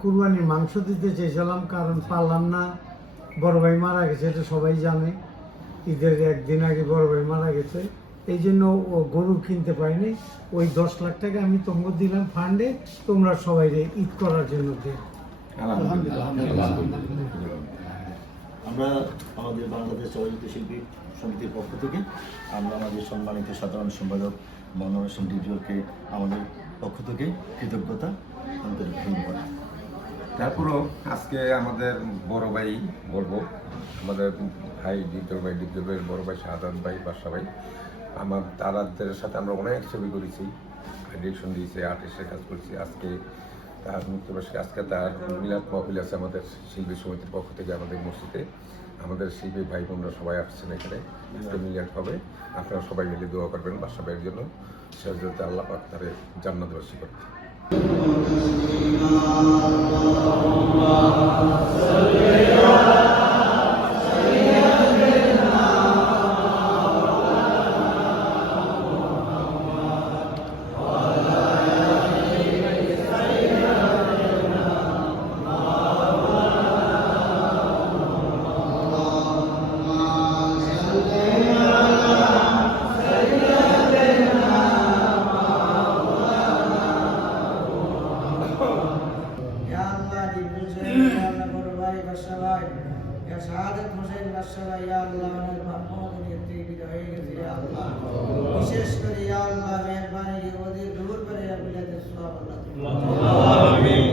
কুরবানির মাংস দিতে চেয়েছিলাম, কারণ পারলাম না। বড় ভাই মারা গেছে, এটা সবাই জানে। ঈদের একদিন আগে বড় ভাই মারা গেছে, এই জন্য ও গরু কিনতে পারিনি। ওই 10 লাখ টাকা আমি তোমাকে দিলাম ফান্ডে, তোমরা সবাই ঈদ করার জন্য দিও। আমরা আমাদের বাংলাদেশ চলচ্চিত্র শিল্পী সমিতির পক্ষ থেকে আমরা আমাদের সম্মানিত সাধারণ সম্পাদক মনোহর হোসেন ডিজিওকে আমাদের পক্ষ থেকে কৃতজ্ঞতা আন্তরিক ধন্যবাদ। তারপরও আজকে আমাদের বড় ভাই বলবো, আমাদের ভাই দ্বিতীয় ভাইয়ের বড় ভাই শাহাদাত ভাই, বাদশা ভাই, তাদের সাথে আমরা অনেক ছবি করেছি, ডিরেকশন দিয়েছি, আর্টিস্টের কাজ করেছি। আজকে তার মৃত্যুবার্ষিকী, আজকে তার মিলাদ মাহফিল আছে আমাদের শিল্পী সমিতির পক্ষ থেকে আমাদের মসজিদে। আমাদের শিল্পী ভাই বোনরা সবাই আসছেন এখানে, আজকে মিলাদ হবে। আপনারা সবাই মিলে দোয়া করবেন বাদশা ভাইয়ের জন্য, সে যাতে আল্লাহ পাক তারে জান্নাতবাসী করে। বিশেষ করে ইয়া আল্লাহ মেহেরবানি ওদের দূর করে বিলাতে সওয়াব আল্লাহ আমিন।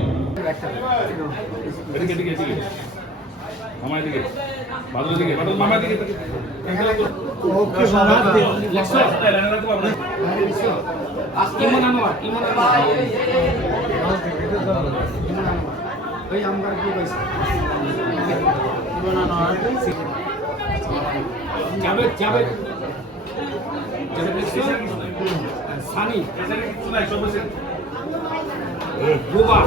এদিকে এদিকে এদিকে মামা এদিকে বাদল এদিকে বাদল মামা এদিকে ওকে বাবা, লেখছো লাইন রাখো বাবা আজকে ইমান আনোয়ার ওই আমরা কি কইছি জাবেদ জাবেদ জাবেদ লেখছো সানি গোবা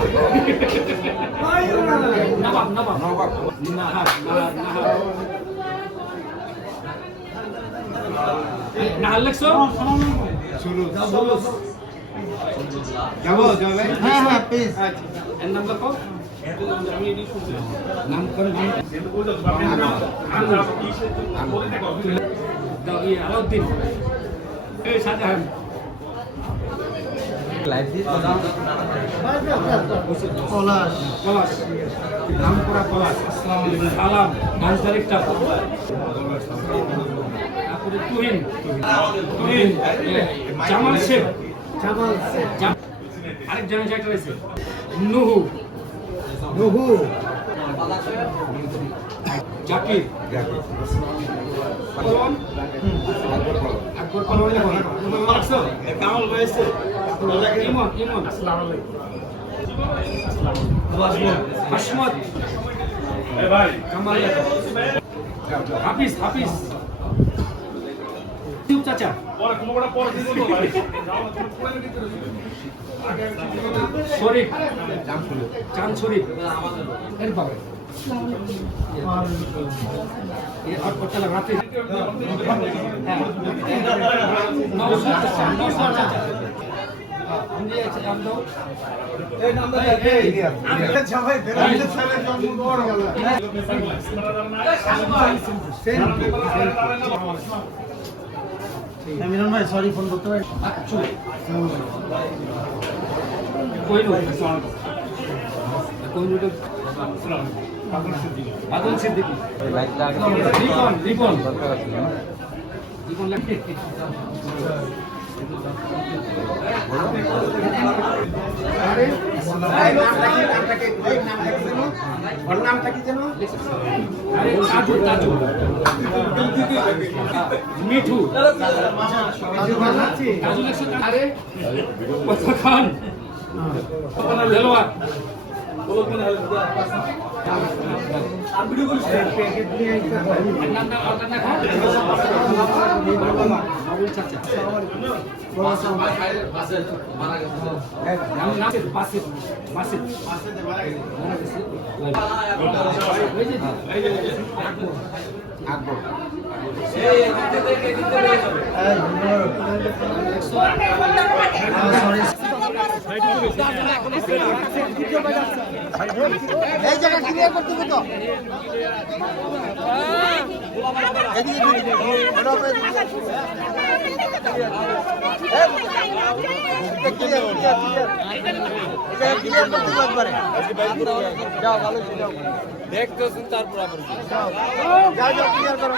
নবাব নবাব নবাব নাহার নাহার নাহার লেখছো শুরু শুরু যাবো যাবে হ্যাঁ হ্যাঁ প্লিজ। এর নাম লেখো নাম কোন নাম আলাউদ্দিন এই শাহজাহান পলাশ পলাশ নামপুরা পলাশ সালাম নাম তারিখটা তারপরে তুহিন তুহিন জামাল শেখ জামাল আরেক জনের জায়গা রয়েছে নুহু নহু জাকির কলম আকবর কলম লেখো লাগছো কামাল হয়েছে ইমন ইমন আসসালামু আলাইকুম হাসমত এ ভাই কামাল লেখো হাফিজ হাফিজ চুপ চাচা পরে কোনটা পরে দিব তো ভাই শরীফ চাঁদ শরীফ এর বাবা আর কতটা রাতে মিলন ভাই সরি ফোন করতে পারি বাদল সিদ্দিকী রিপন রিপন রিপন লাগবে নামটা কি যেন মিঠু আরে খান দেলোয়ার এই জায়গা ক্লিয়ার করতে হবে তো এদিকে ওটা উপরে ক্লিয়ার করতে হবে একবারে যাও ভালো যাও দেখতেছেন তারপর আবার যাও যাও ক্লিয়ার করো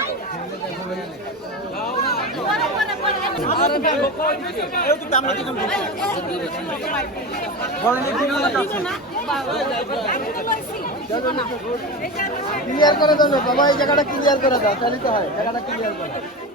ক্লিয়ার করে দাও বাবা এই জায়গাটা ক্লিয়ার করে দাও তাহলে তো হয় জায়গাটা ক্লিয়ার করো